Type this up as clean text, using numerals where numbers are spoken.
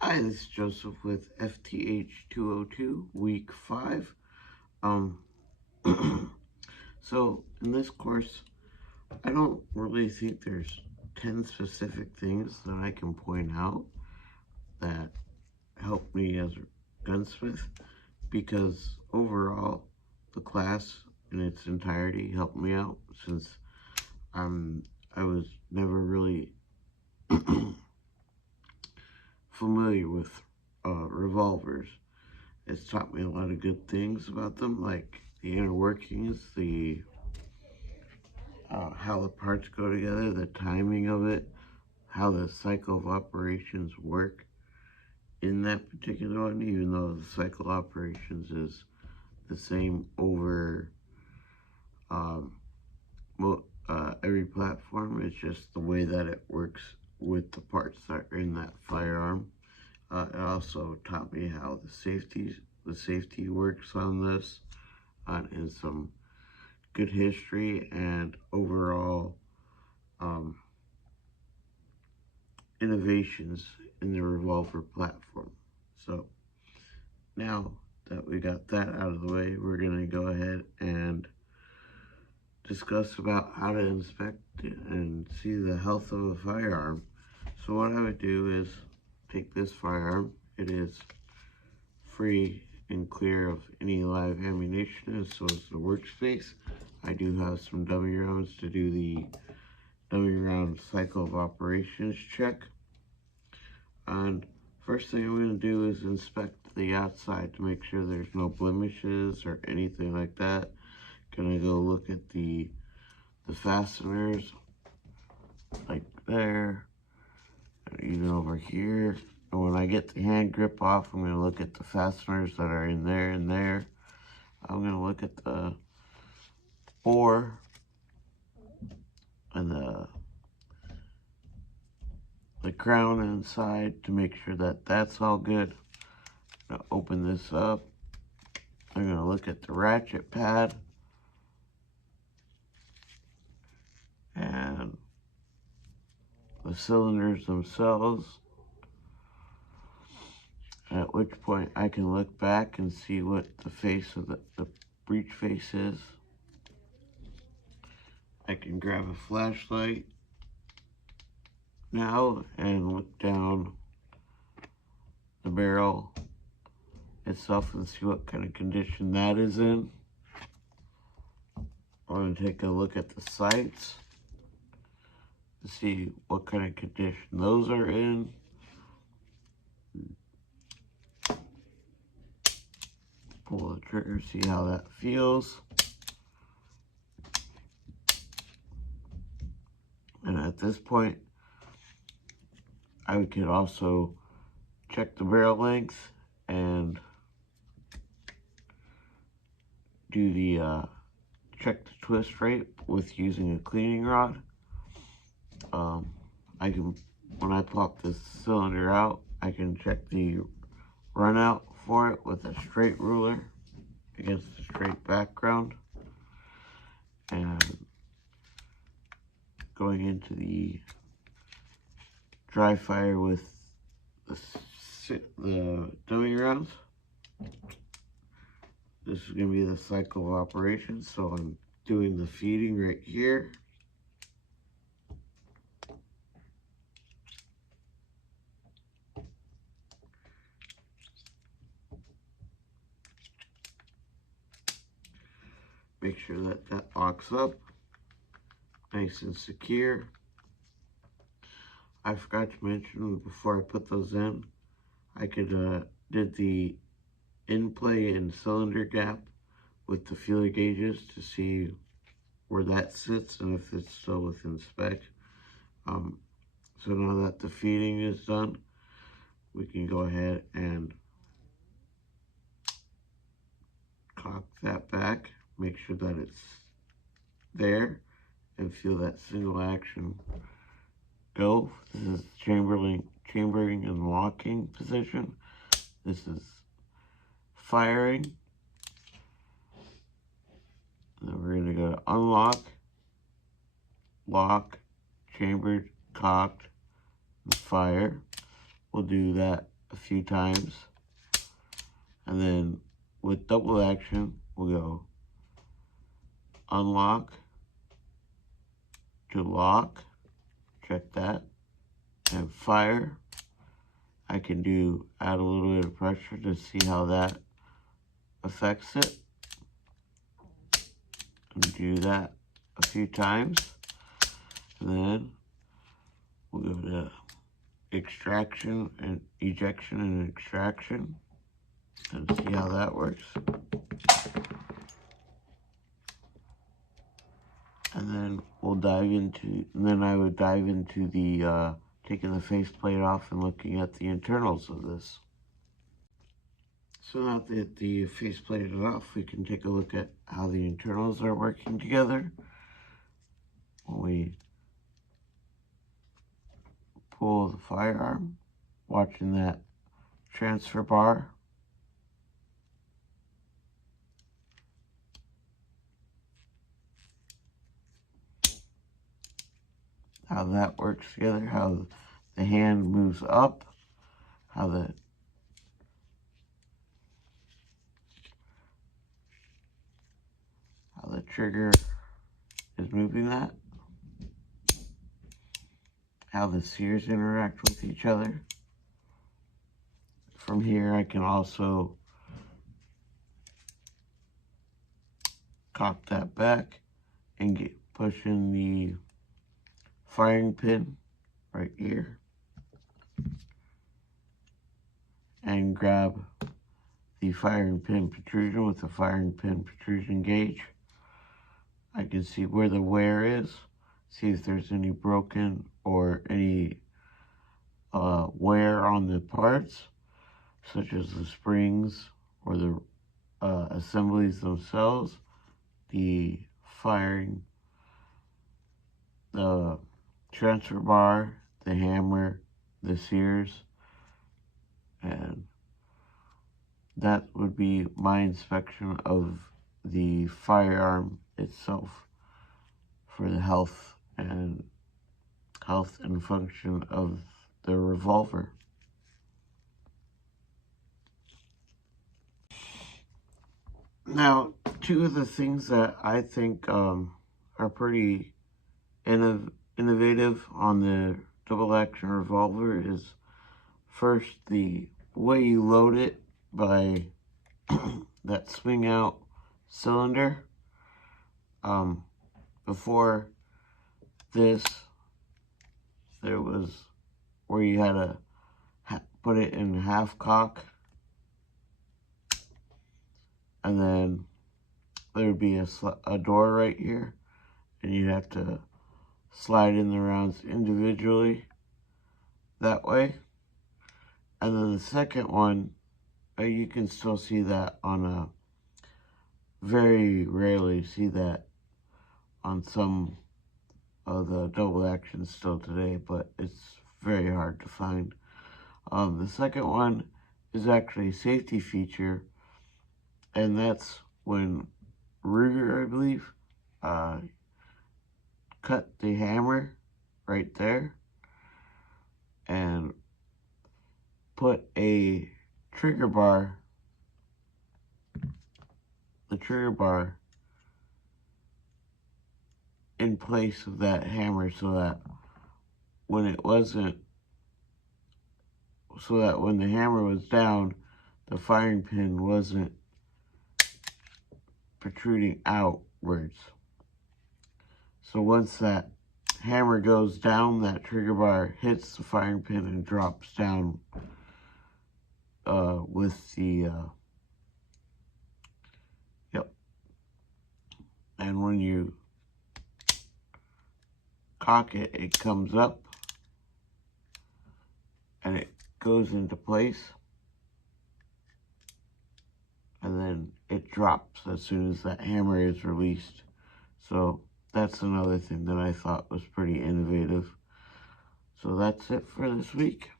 Hi, this is Joseph with FTH 202, week 5. Um, so in this course, I don't really think there's 10 specific things that I can point out that help me as a gunsmith, because overall, the class in its entirety helped me out, since I was never really familiar with revolvers. It's taught me a lot of good things about them, like the inner workings, the how the parts go together, the timing of it, how the cycle of operations work in that particular one, even though the cycle of operations is the same over um, every platform. It's just the way that it works with the parts that are in that firearm. It also taught me how the safety works on this, and some good history and overall innovations in the revolver platform. So now that we got that out of the way, we're going to go ahead and discuss about how to inspect and see the health of a firearm. So what I would do is take this firearm. It is free and clear of any live ammunition, and so is the workspace. I do have some dummy rounds to do the dummy round cycle of operations check. And first thing I'm going to do is inspect the outside to make sure there's no blemishes or anything like that. Gonna go look at the fasteners, like there, and even over here. And when I get the hand grip off, I'm gonna look at the fasteners that are in there and there. I'm gonna look at the bore and the crown inside to make sure that that's all good. I'm gonna open this up. I'm gonna look at the ratchet pad and the cylinders themselves, at which point I can look back and see what the face of the breech face is. I can grab a flashlight now and look down the barrel itself and see what kind of condition that is in. I'm going to take a look at the sights to see what kind of condition those are in. Pull the trigger, see how that feels. And at this point, I could also check the barrel length and do the check the twist rate with using a cleaning rod. I can, when I pop this cylinder out, I can check the run out for it with a straight ruler against a straight background. And going into the dry fire with the dummy rounds. This is going to be the cycle of operations, so I'm doing the feeding right here. Make sure that that locks up nice and secure. I forgot to mention before I put those in, I did the in-play and cylinder gap with the feeler gauges to see where that sits and if it's still within spec. So now that the feeding is done, we can go ahead and cock that back, make sure that it's there, and feel that single action go. This is chambering and locking position. This is firing. And then we're going to go to unlock, lock, chambered, cocked, and fire. We'll do that a few times. And then with double action, we'll go unlock to lock, check that, and fire. I can add a little bit of pressure to see how that affects it. And do that a few times. And then we'll go to extraction and ejection and extraction and see how that works. And then I would dive into the taking the faceplate off and looking at the internals of this. So now that the faceplate is off, we can take a look at how the internals are working together. When we pull the firearm, watching that transfer bar. How that works together, how the hand moves up, how the trigger is moving that, how the sears interact with each other. From here, I can also cock that back and push in the firing pin right here and grab the firing pin protrusion with the firing pin protrusion gauge. I can see where the wear is, see if there's any broken or any wear on the parts, such as the springs or the assemblies themselves, the firing, the transfer bar, the hammer, the sears, and that would be my inspection of the firearm itself for the health and function of the revolver. Now, two of the things that I think are pretty innovative on the double action revolver is, first, the way you load it by that swing out cylinder. Before this, there was where you had to put it in half cock, and then there would be a door right here, and you'd have to slide in the rounds individually that way. And then the second one, you can still see that very rarely see that on some of the double actions still today, but it's very hard to find. The second one is actually a safety feature, and that's when Ruger, I believe, cut the hammer right there and put a trigger bar, in place of that hammer, so that when the hammer was down, the firing pin wasn't protruding outwards. So once that hammer goes down, that trigger bar hits the firing pin and drops down with the and when you cock it, it comes up and it goes into place, and then it drops as soon as that hammer is released. So that's another thing that I thought was pretty innovative. So that's it for this week.